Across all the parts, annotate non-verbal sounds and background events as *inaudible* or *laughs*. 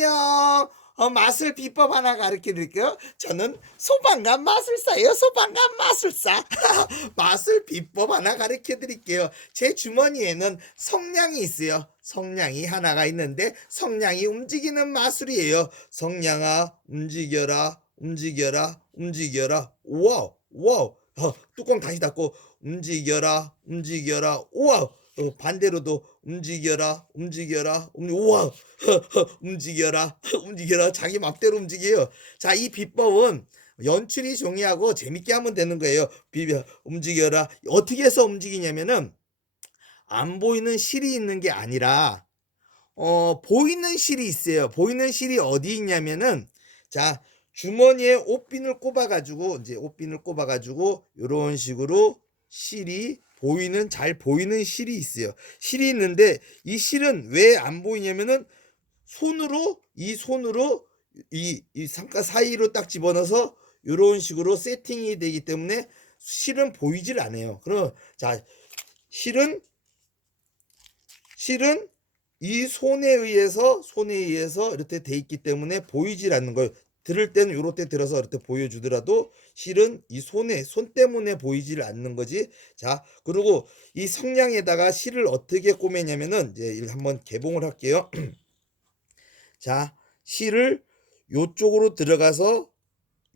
안녕. 어, 맛을 비법 하나 가르쳐 드릴게요. 저는 소방관 마술사예요. 소방관 마술사. *laughs* 맛을 비법 하나 가르쳐 드릴게요. 제 주머니에는 성냥이 있어요. 성냥이 하나가 있는데 성냥이 움직이는 마술이에요. 성냥아 움직여라 움직여라 움직여라 와우 와우 어, 뚜껑 다시 닫고 움직여라 움직여라 와우 어, 반대로도 움직여라 움직여라 움 우와 움직여라 움직여라. 자기 맘대로 움직여요. 자 이 비법은 연출이 종이하고 재밌게 하면 되는 거예요. 비벼 움직여라. 어떻게 해서 움직이냐면은 안 보이는 실이 있는 게 아니라 어 보이는 실이 있어요. 보이는 실이 어디 있냐면은 자 주머니에 옷핀을 꼽아 가지고 이제 옷핀을 꼽아 가지고 요런 식으로 실이 보이는 잘 보이는 실이 있어요. 실이 있는데 이 실은 왜 안 보이냐면은 손으로 이 손으로 이, 이 상가 사이로 딱 집어넣어서 요런 식으로 세팅이 되기 때문에 실은 보이질 않아요. 그럼 자 실은 실은 이 손에 의해서 손에 의해서 이렇게 돼 있기 때문에 보이질 않는 거예요. 들을 때는 요렇게 들어서 이렇게 보여주더라도 실은 이 손에 손 때문에 보이질 않는 거지. 자, 그리고 이 성냥에다가 실을 어떻게 꼬매냐면은 이제 한번 개봉을 할게요. *clears throat* 자, 실을 요쪽으로 들어가서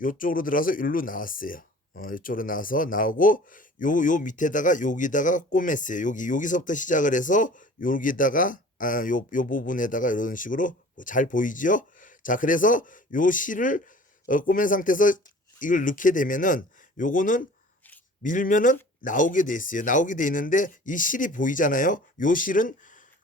요쪽으로 들어가서 일로 나왔어요. 어, 이쪽으로 나와서 나오고 요 요 밑에다가 여기다가 꼬맸어요. 여기 여기서부터 시작을 해서 여기다가 아, 요, 요 부분에다가 이런 식으로 잘 보이지요? 자, 그래서 요 실을 어, 꼬맨 상태에서 이걸 넣게 되면은 요거는 밀면은 나오게 돼 있어요. 나오게 돼 있는데 이 실이 보이잖아요. 요 실은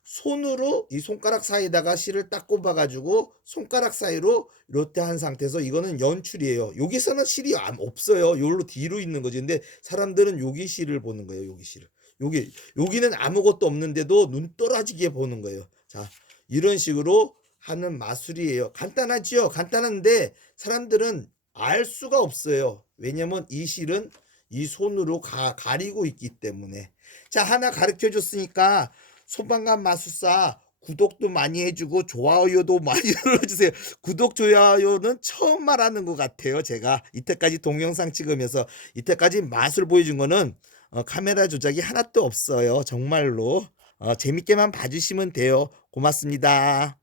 손으로 이 손가락 사이에다가 실을 딱 꼽아 가지고 손가락 사이로 이렇게 한 상태에서 이거는 연출이에요. 여기서는 실이 안- 없어요. 요로 뒤로 있는 거지. 근데 사람들은 여기 실을 보는 거예요. 여기 실을. 여기 여기는 아무것도 없는데도 눈 떨어지게 보는 거예요. 자, 이런 식으로 하는 마술이에요. 간단하지요? 간단한데 사람들은 알 수가 없어요. 왜냐면 이 실은 이 손으로 가, 가리고 있기 때문에. 자, 하나 가르쳐 줬으니까 소방관 마술사 구독도 많이 해주고 좋아요도 많이 *laughs* 눌러주세요. 구독, 좋아요는 처음 말하는 것 같아요. 제가 이때까지 동영상 찍으면서 이때까지 맛을 보여준 거는 어, 카메라 조작이 하나도 없어요. 정말로 어, 재밌게만 봐주시면 돼요. 고맙습니다.